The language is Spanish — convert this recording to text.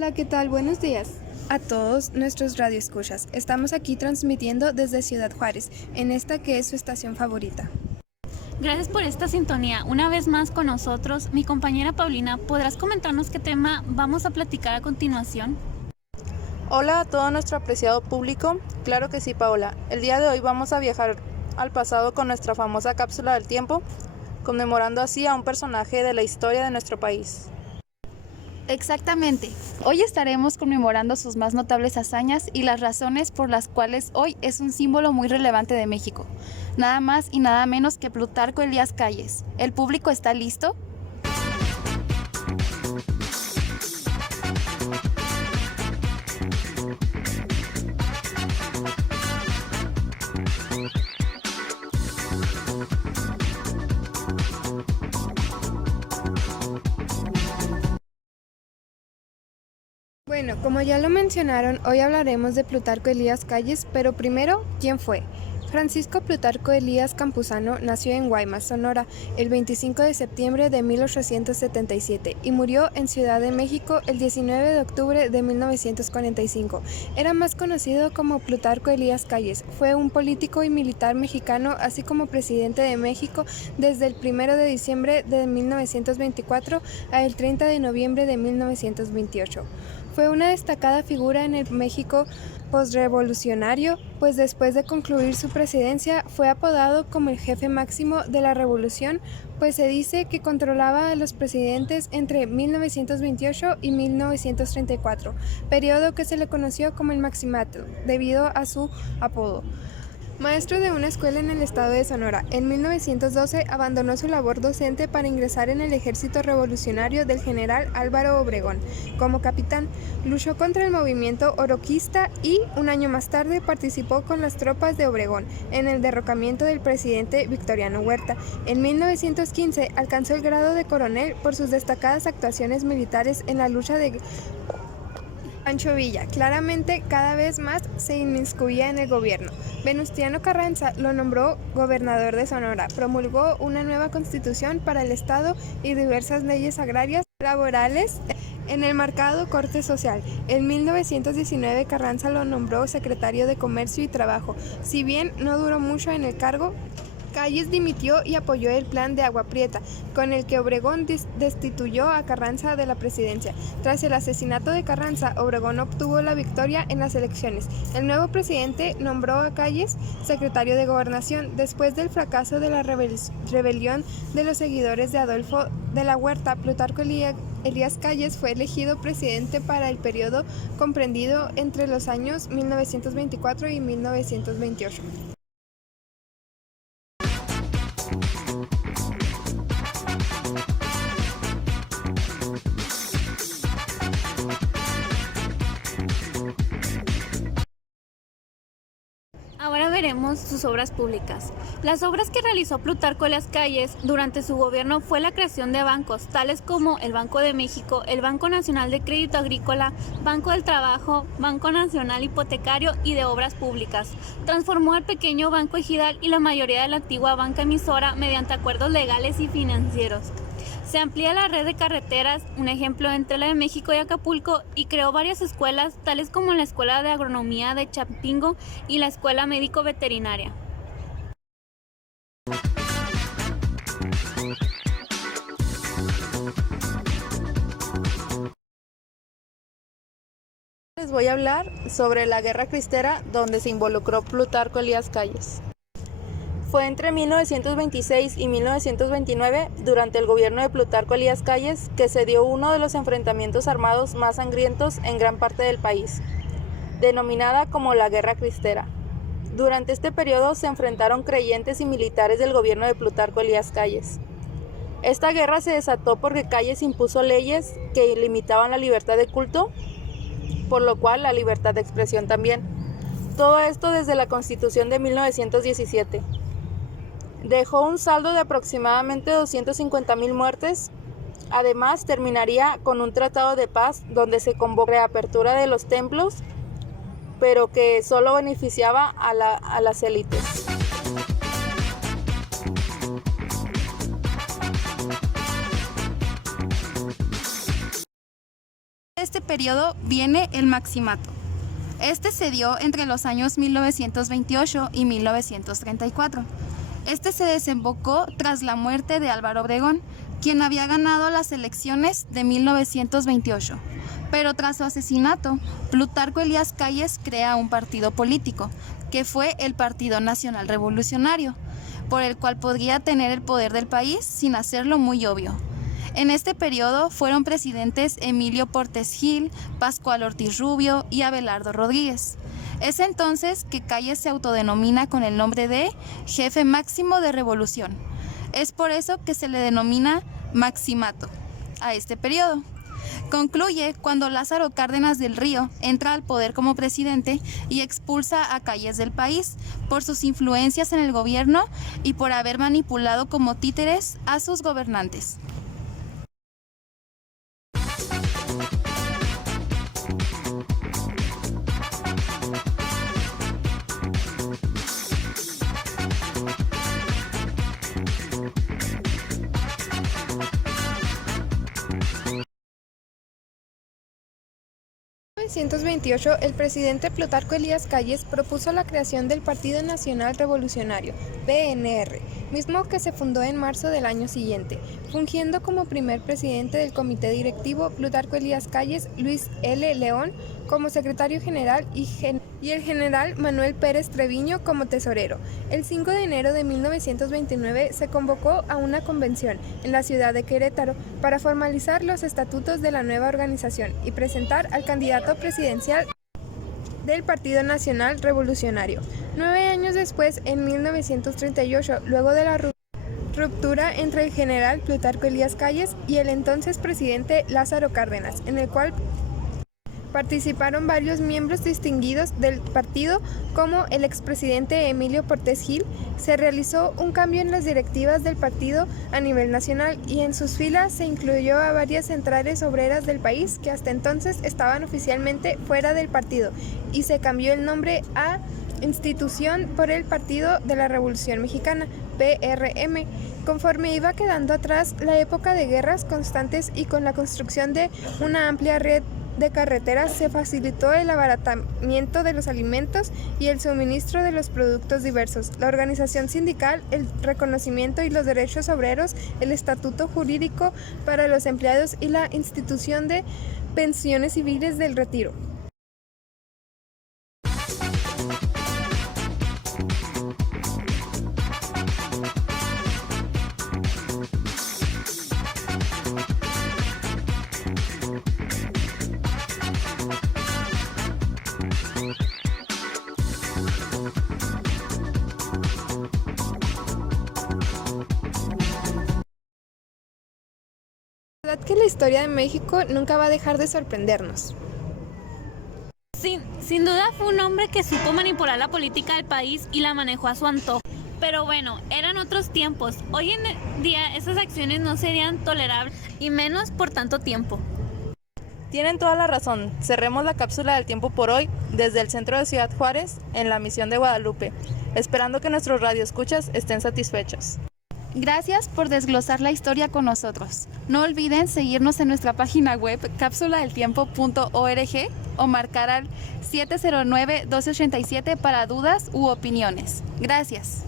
Hola, ¿qué tal? Buenos días a todos nuestros radioescuchas. Estamos aquí transmitiendo desde Ciudad Juárez, en esta que es su estación favorita. Gracias por esta sintonía. Una vez más con nosotros, mi compañera Paulina, ¿podrás comentarnos qué tema vamos a platicar a continuación? Hola a todo nuestro apreciado público. Claro que sí, Paola. El día de hoy vamos a viajar al pasado con nuestra famosa cápsula del tiempo, conmemorando así a un personaje de la historia de nuestro país. Exactamente. Hoy estaremos conmemorando sus más notables hazañas y las razones por las cuales hoy es un símbolo muy relevante de México. Nada más y nada menos que Plutarco Elías Calles. ¿El público está listo? Bueno, como ya lo mencionaron, hoy hablaremos de Plutarco Elías Calles, pero primero, ¿quién fue? Francisco Plutarco Elías Campuzano nació en Guaymas, Sonora, el 25 de septiembre de 1877 y murió en Ciudad de México el 19 de octubre de 1945. Era más conocido como Plutarco Elías Calles. Fue un político y militar mexicano, así como presidente de México desde el 1 de diciembre de 1924 al 30 de noviembre de 1928. Fue una destacada figura en el México postrevolucionario, pues después de concluir su presidencia fue apodado como el jefe máximo de la revolución, pues se dice que controlaba a los presidentes entre 1928 y 1934, periodo que se le conoció como el Maximato, debido a su apodo. Maestro de una escuela en el estado de Sonora, en 1912 abandonó su labor docente para ingresar en el ejército revolucionario del general Álvaro Obregón. Como capitán, luchó contra el movimiento oroquista y, un año más tarde, participó con las tropas de Obregón en el derrocamiento del presidente Victoriano Huerta. En 1915 alcanzó el grado de coronel por sus destacadas actuaciones militares en la lucha de Pancho Villa. Claramente, cada vez más se inmiscuía en el gobierno. Venustiano Carranza lo nombró gobernador de Sonora, promulgó una nueva constitución para el estado y diversas leyes agrarias, laborales, en el marcado corte social. En 1919 Carranza lo nombró secretario de Comercio y Trabajo. Si bien no duró mucho en el cargo, Calles dimitió y apoyó el plan de Agua Prieta, con el que Obregón destituyó a Carranza de la presidencia. Tras el asesinato de Carranza, Obregón obtuvo la victoria en las elecciones. El nuevo presidente nombró a Calles secretario de Gobernación. Después del fracaso de la rebelión de los seguidores de Adolfo de la Huerta, Plutarco Elías Calles fue elegido presidente para el periodo comprendido entre los años 1924 y 1928. Ahora veremos sus obras públicas. Las obras que realizó Plutarco Elías Calles durante su gobierno fue la creación de bancos, tales como el Banco de México, el Banco Nacional de Crédito Agrícola, Banco del Trabajo, Banco Nacional Hipotecario y de Obras Públicas. Transformó al pequeño Banco Ejidal y la mayoría de la antigua banca emisora mediante acuerdos legales y financieros. Se amplía la red de carreteras, un ejemplo entre la de México y Acapulco, y creó varias escuelas, tales como la Escuela de Agronomía de Chapingo y la Escuela Médico Veterinaria. Les voy a hablar sobre la Guerra Cristera, donde se involucró Plutarco Elías Calles. Fue entre 1926 y 1929, durante el gobierno de Plutarco Elías Calles, que se dio uno de los enfrentamientos armados más sangrientos en gran parte del país, denominada como la Guerra Cristera. Durante este periodo se enfrentaron creyentes y militares del gobierno de Plutarco Elías Calles. Esta guerra se desató porque Calles impuso leyes que limitaban la libertad de culto, por lo cual la libertad de expresión también. Todo esto desde la Constitución de 1917. Dejó un saldo de aproximadamente 250,000 muertes. Además, terminaría con un tratado de paz donde se convocó la reapertura de los templos, pero que solo beneficiaba a las élites. este periodo viene el Maximato. Este se dio entre los años 1928 y 1934. Este se desembocó tras la muerte de Álvaro Obregón, quien había ganado las elecciones de 1928. Pero tras su asesinato, Plutarco Elías Calles crea un partido político, que fue el Partido Nacional Revolucionario, por el cual podría tener el poder del país sin hacerlo muy obvio. En este periodo fueron presidentes Emilio Portes Gil, Pascual Ortiz Rubio y Abelardo Rodríguez. Es entonces que Calles se autodenomina con el nombre de Jefe Máximo de Revolución. Es por eso que se le denomina Maximato a este periodo. Concluye cuando Lázaro Cárdenas del Río entra al poder como presidente y expulsa a Calles del país por sus influencias en el gobierno y por haber manipulado como títeres a sus gobernantes. En 1928, el presidente Plutarco Elías Calles propuso la creación del Partido Nacional Revolucionario, PNR, mismo que se fundó en marzo del año siguiente, fungiendo como primer presidente del comité directivo Plutarco Elías Calles, Luis L. León como secretario general y el general Manuel Pérez Treviño como tesorero. El 5 de enero de 1929 se convocó a una convención en la ciudad de Querétaro para formalizar los estatutos de la nueva organización y presentar al candidato presidencial del Partido Nacional Revolucionario. 9 años después, en 1938, luego de la ruptura entre el general Plutarco Elías Calles y el entonces presidente Lázaro Cárdenas, en el cual participaron varios miembros distinguidos del partido, como el expresidente Emilio Portes Gil, se realizó un cambio en las directivas del partido a nivel nacional y en sus filas se incluyó a varias centrales obreras del país que hasta entonces estaban oficialmente fuera del partido y se cambió el nombre a Institución por el Partido de la Revolución Mexicana, PRM. Conforme iba quedando atrás la época de guerras constantes y con la construcción de una amplia red de carreteras, se facilitó el abaratamiento de los alimentos y el suministro de los productos diversos, la organización sindical, el reconocimiento y los derechos obreros, el estatuto jurídico para los empleados y la institución de pensiones civiles del retiro. La verdad que la historia de México nunca va a dejar de sorprendernos. Sin duda fue un hombre que supo manipular la política del país y la manejó a su antojo. Pero bueno, eran otros tiempos. Hoy en día esas acciones no serían tolerables y menos por tanto tiempo. Tienen toda la razón. Cerremos la cápsula del tiempo por hoy desde el centro de Ciudad Juárez en la Misión de Guadalupe, esperando que nuestros radioescuchas estén satisfechos. Gracias por desglosar la historia con nosotros. No olviden seguirnos en nuestra página web cápsuladeltiempo.org o marcar al 709-1287 para dudas u opiniones. Gracias.